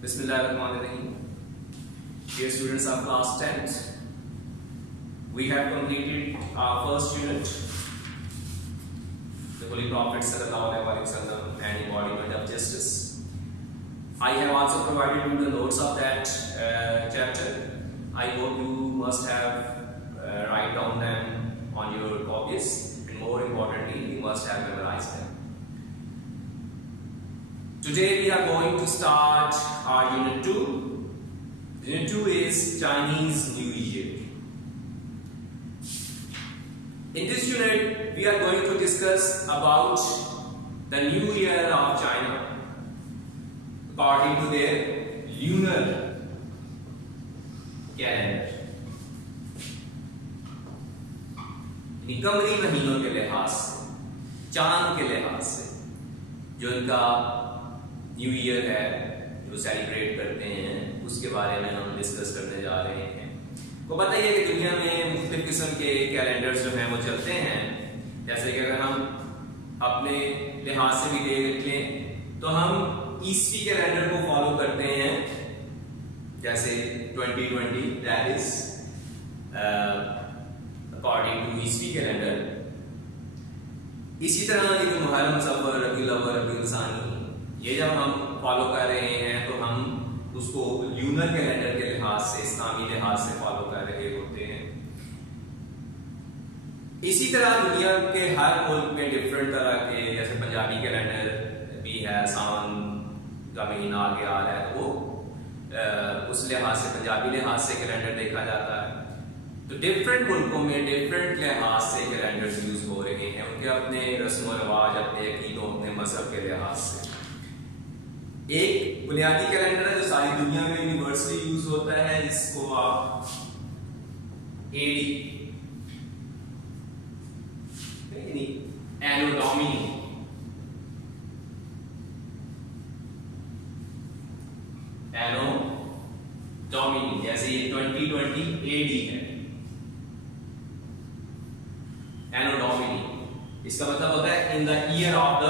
Bismillahirrahmanirrahim. Dear students of class 10th, we have completed our first unit, the Holy Prophet Sallallahu Alaihi Wasallam and Embodiment of Justice. I have also provided you the notes of that chapter. I hope you must have write down them on your copies, and more importantly, you must have memorized them. Today we are going to start our Unit 2. Unit 2 is Chinese New Year. In this unit, we are going to discuss about the New Year of China according to their lunar calendar. कमरी महीनों के लिहाज से, चांद के लिहाज से जो इनका न्यू ईयर है, जो सेलिब्रेट करते हैं, उसके बारे में हम डिस्कस करने जा रहे हैं। तो पता ही है कि दुनिया में मुख्तलिफ किस्म के कैलेंडर्स जो हैं वो चलते हैं। जैसे कि अगर हम अपने लिहाज से भी देख लें तो हम ईस्वी कैलेंडर को फॉलो करते हैं, जैसे 2020, दैट इज अकॉर्डिंग टू ईस्वी कैलेंडर। इसी तरह ये जो मुहर्रम, सफर, रबीउल अव्वल, रबीउल सानी, ये जब हम फॉलो कर रहे हैं तो हम उसको ल्यूनर कैलेंडर के लिहाज से, इस्लामी लिहाज से फॉलो कर रहे होते हैं। इसी तरह दुनिया के हर मुल्क में डिफरेंट तरह के, जैसे पंजाबी कैलेंडर भी है, सावन का महीना आगे आ रहा है, वो उस लिहाज से, पंजाबी लिहाज से कैलेंडर देखा जाता है। तो डिफरेंट मुल्कों में डिफरेंट लिहाज से कैलेंडर्स यूज हो रहे हैं, उनके अपने रस्म रिवाज, अपने अकीदों, अपने मजहब के लिहाज से। एक बुनियादी कैलेंडर है जो सारी दुनिया में यूनिवर्सली यूज होता है, जिसको आप एडी एनो डोमिनी जैसे ये 2020 एडी है, एनो डोमिनी, इसका मतलब होता है in the year of the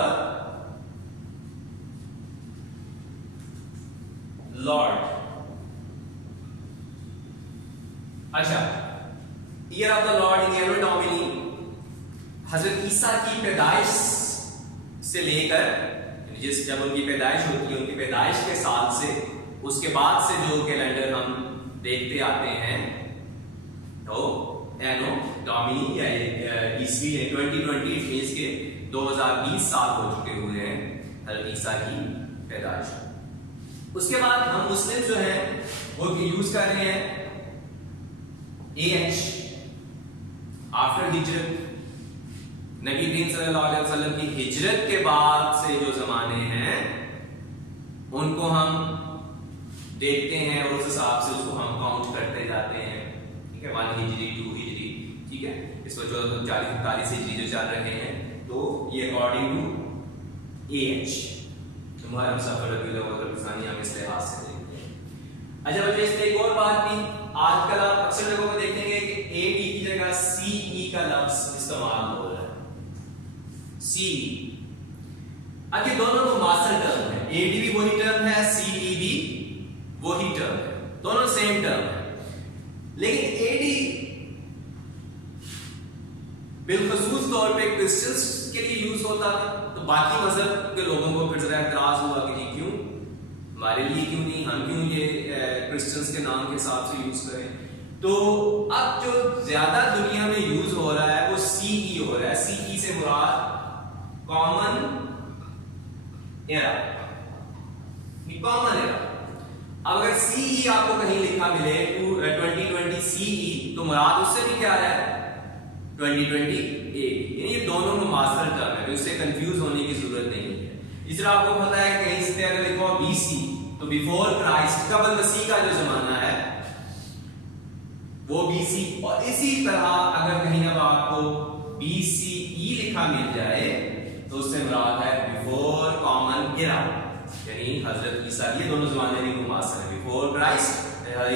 Lord. अच्छा, year of the Lord in Anno Domini हजरत ईसा की पैदाइश से लेकर, जब उनकी पैदाइश होती है, उनकी पैदाइश के साल से, उसके बाद से जो कैलेंडर हम देखते आते हैं, तो एनो डोमिनी या ईस्वी 2020 मींस के 2020 साल हो चुके हुए हैं हजरत ईसा की पैदाइश। उसके बाद हम मुस्लिम जो हैं वो यूज कर रहे हैं AH आफ्टर हिजरत। नबी करीम सल्लल्लाहु अलैहि वसल्लम की हिजरत के बाद से जो जमाने हैं उनको हम देखते हैं और उस हिसाब से उसको हम काउंट करते जाते हैं। ठीक है, 1 हिजरी, 2 हिजरी, ठीक है, इस वक्त 40-41 हिजरी जो चल रहे हैं, तो ये अकॉर्डिंग टू AH मुहर्रम, सफर, रबीउल अव्वल, रबीउल सानी हम इस लिहाज से देखते हैं। अच्छा बच्चों, इसमें एक और बात भी, आजकल आप अक्सर लोगों को देखेंगे कि AD की जगह CE का लफ्ज इस्तेमाल हो रहा है, CE। अब ये दोनों मुमासिल टर्म है, AD भी वही टर्म है, CE भी वही टर्म है, दोनों सेम टर्म है। लेकिन AD बिलखसूस तौर पे क्रिश्चियंस के लिए यूज होता था, तो बाकी मजहब के लोगों को फिर जरा एतराज हुआ कि क्यों, हमारे लिए क्यों नहीं, हम क्यों ये क्रिश्चियंस के नाम के हिसाब से यूज करें। तो अब जो ज्यादा दुनिया में यूज हो रहा है वो CE हो रहा है। CE से मुराद कॉमन एरा, कॉमन एरा। अब अगर CE आपको कहीं लिखा मिले 2020 CE, तो मुराद उससे भी क्या है, 2020 AD। यानी ये दोनों मुमासिल टर्म है, तो इससे कंफ्यूज होने की जरूरत नहीं है। इस तरह आपको पता है कहीं से अगर लिखो BC, तो बिफोर क्राइस्ट, कबल मसीह का जो जमाना है वो BC। और इसी तरह अगर कहीं अब आपको BCE लिखा मिल जाए तो उससे मुराद है बिफोर कॉमन एरा, यानी हजरत ईसा। ये दोनों जमाने में मुमासिल है, बिफोर क्राइस्ट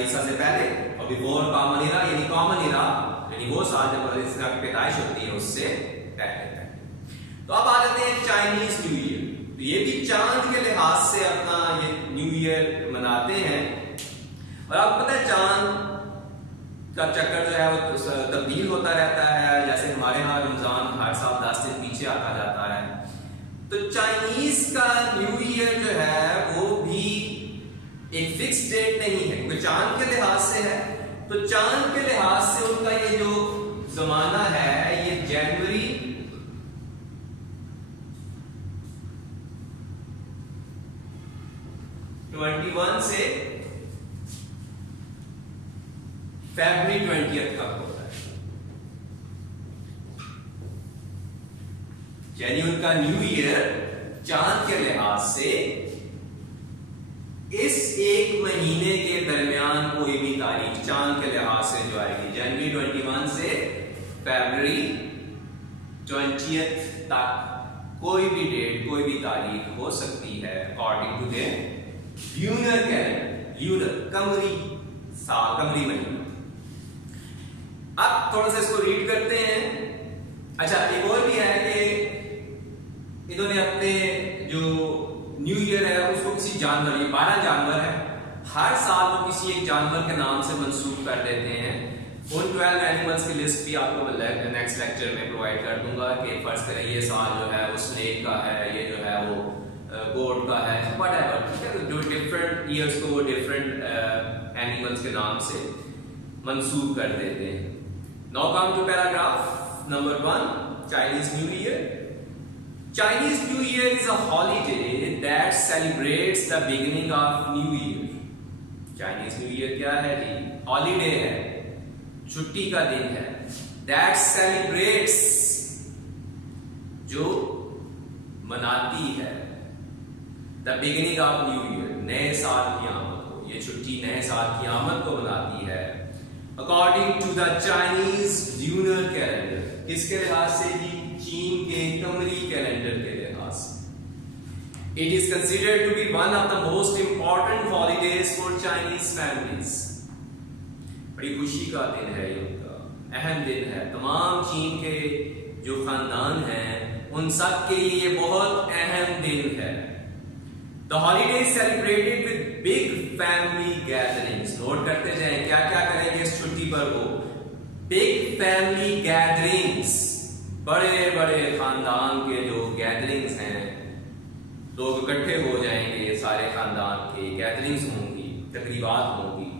ईसा से पहले, और बिफोर कॉमन एरा यानी कॉमन एरा यानी वो साल जब इसका पैदाइश होती है उससे पहले। तो अब आ जाते हैं चाइनीज न्यू ईयर। तो ये भी चांद के लिहाज से अपना ये न्यू ईयर मना मनाते हैं। और आपको पता है चांद का चक्कर जो है वो तब्दील होता रहता है, जैसे हमारे यहाँ रमजान हर साल 10 दिन पीछे आता जाता है, तो चाइनीज का न्यू ईयर जो है वो भी एक फिक्स डेट नहीं है, क्योंकि चांद के लिहाज से है। तो चांद के लिहाज से उनका ये जो जमाना है ये जनवरी से फरवरी 20 तक होता है, यानी उनका न्यू ईयर चांद के लिहाज से इस एक महीने के दरमियान कोई भी तारीख चांद के लिहाज से जो आएगी, जनवरी 21 से फरवरी 20 तक कोई भी डेट, कोई भी तारीख हो सकती है according to the lunar calendar, lunar कमरी साल, कमरी महीना। अब थोड़ा सा इसको रीड करते हैं। अच्छा, एक और भी है कि इन्होंने अपने जो न्यू ईयर है उसको किसी जानवर, ये 12 जानवर है, हर साल वो किसी एक जानवर के नाम से मंसूब कर देते हैं। उन 12 एनिमल्स की लिस्ट भी आपको नेक्स्ट लेक्चर में प्रोवाइड कर दूंगा कि फर्ज करें ये साल जो है वो स्नेक का है, ये जो है वो गोट का है, व्हाटएवर, ठीक है। तो जो डिफरेंट ईयर्स को वो डिफरेंट एनिमल्स के नाम से मंसूब कर देते हैं। Now come to paragraph number 1, Chinese New Year. Chinese New Year is a holiday that celebrates the beginning of New Year. Chinese New Year क्या है जी? हॉलीडे है, छुट्टी का दिन है। That celebrates, जो मनाती है, the beginning of New Year, नए साल की आमद को। ये छुट्टी नए साल की आमद को मनाती है According to the Chinese lunar calendar. किसके लिहाज से जी? चीन के कमरी कैलेंडर के लिहाज से। It is considered to be one of the most important holidays for Chinese families. बड़ी खुशी का दिन है ये, उनका अहम दिन है। तमाम चीन के जो खानदान हैं उन सब के लिए ये बहुत अहम दिन है। The holiday is celebrated with big family gatherings. Note करते जाएं क्या क्या करेंगे इस छुट्टी पर वो। Big family gatherings, बड़े बड़े खानदान के जो गैदरिंग्स हैं, लोग इकट्ठे हो जाएंगे, सारे खानदान के गैदरिंग्स होंगी, तकरीबात होंगी।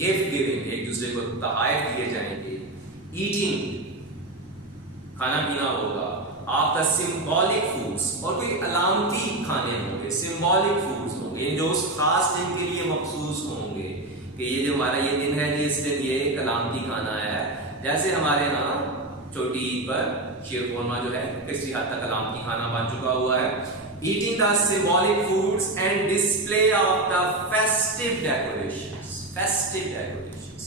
गिफ्ट गिविंग, एक दूसरे को तोहफे दिए जाएंगे। ईटिंग, खाना पीना होगा। आफ्टर सिंबॉलिक फूड्स, और कोई अलामती खाने होंगे, सिंबॉलिक फूड्स होंगे जो उस खास दिन के लिए मखसूस होंगे कि ये जो हमारा ये दिन है, इस दिन ये एक अलामती खाना है। जैसे हमारे यहाँ छोटी ईद पर शीरखुरमा जो है किसी हद तक अलामती खाना बन चुका हुआ है। Eating the symbolic foods and display of the festive decorations. Festive decorations,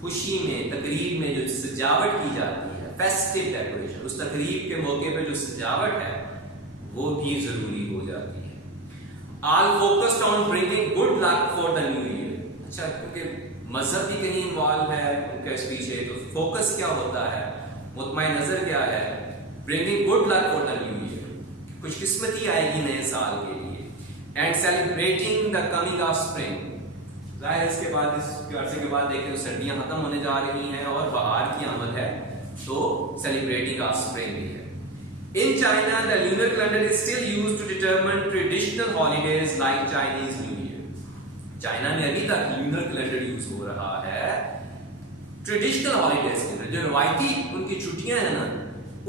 खुशी में, तकरीब में जो सजावट की जाती है, festive decoration, उस तकरीब के मौके पे जो सजावट है वो भी जरूरी हो जाती है। All focused on bringing good luck for the new year. अच्छा, क्योंकि मजहब भी कहीं इन्वॉल्व है उनके पीछे, तो फोकस क्या होता है, मुतमईन नजर क्या है? Bringing good luck for the new year, खुशकिस्मती आएगी नए साल के लिए। And celebrating the coming of spring, जाहिर इसके बाद, इस अरसे के बाद देखें तो सर्दियां खत्म होने जा रही हैं और बहार की आमद है, तो सेलिब्रेटिंग ऑफ स्प्रिंग भी है। In China the lunar calendar is still used to determine traditional holidays like Chinese New Year. China में अभी तक ल्यूनर कैलेंडर यूज हो रहा है ट्रेडिशनल हॉलीडेज के लिए, जो रवायती उनकी छुट्टियां हैं ना,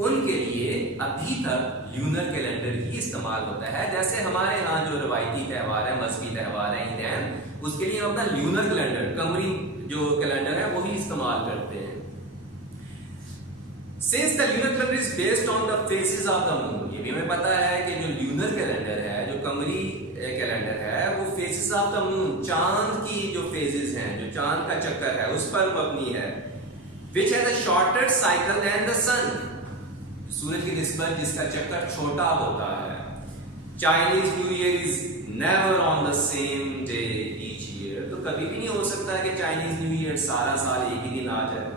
उनके लिए अभी तक ल्यूनर कैलेंडर ही इस्तेमाल होता है। जैसे हमारे यहाँ जो रवायती त्यौहार है, मजहबी त्यौहार है, ईद है, उसके लिए अपना ल्यूनर कैलेंडर, कमरी जो कैलेंडर है वही इस्तेमाल करते हैं। Since the lunar calendar is based on the phases of the moon, ये भी हमें पता है कि जो ल्यूनर कैलेंडर है, जो कमरी कैलेंडर है, वो फेजेस ऑफ द मून, चांद की जो फेजेस हैं, जो चांद का चक्कर है उस पर मबनी है। Which has a shorter cycle than the sun, सूरज की निस्बत जिसका चक्कर छोटा होता है। Chinese New Year is never on the same day each year, तो कभी भी नहीं हो सकता कि चाइनीज न्यू ईयर सारा साल एक ही दिन आ जाए।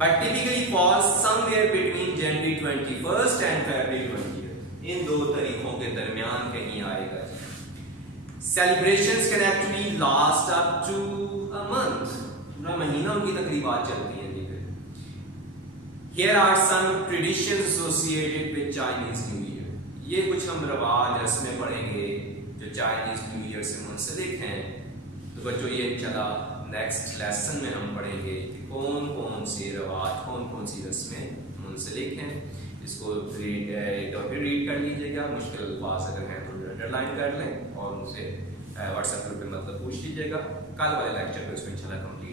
But typically falls somewhere between January 21st and February 20th, इन दो तारीखों के दरमियान कहीं आएगा। Celebrations can actually last up to a month, पूरा महीना उनकी तकरीबात चलती हैं। Here are some traditions associated with Chinese New Year. ये कुछ हम रवाज रस्में पढ़ेंगे जो चाइनीज न्यू ईयर से मुंसलिक हैं। तो बच्चों ये चला, नेक्स्ट लेसन में हम पढ़ेंगे कि कौन कौन से रवाज, कौन कौन सी रस्में मुंसलिक हैं। इसको एक दफा फिर रीड कर लीजिएगा, मुश्किल अल्फाज अगर हैं तो अंडरलाइन कर लें और उनसे व्हाट्सएप ग्रुप पे मतलब पूछ लीजिएगा। कल वाले लेक्चर को इसको इंशाल्लाह कंप्लीट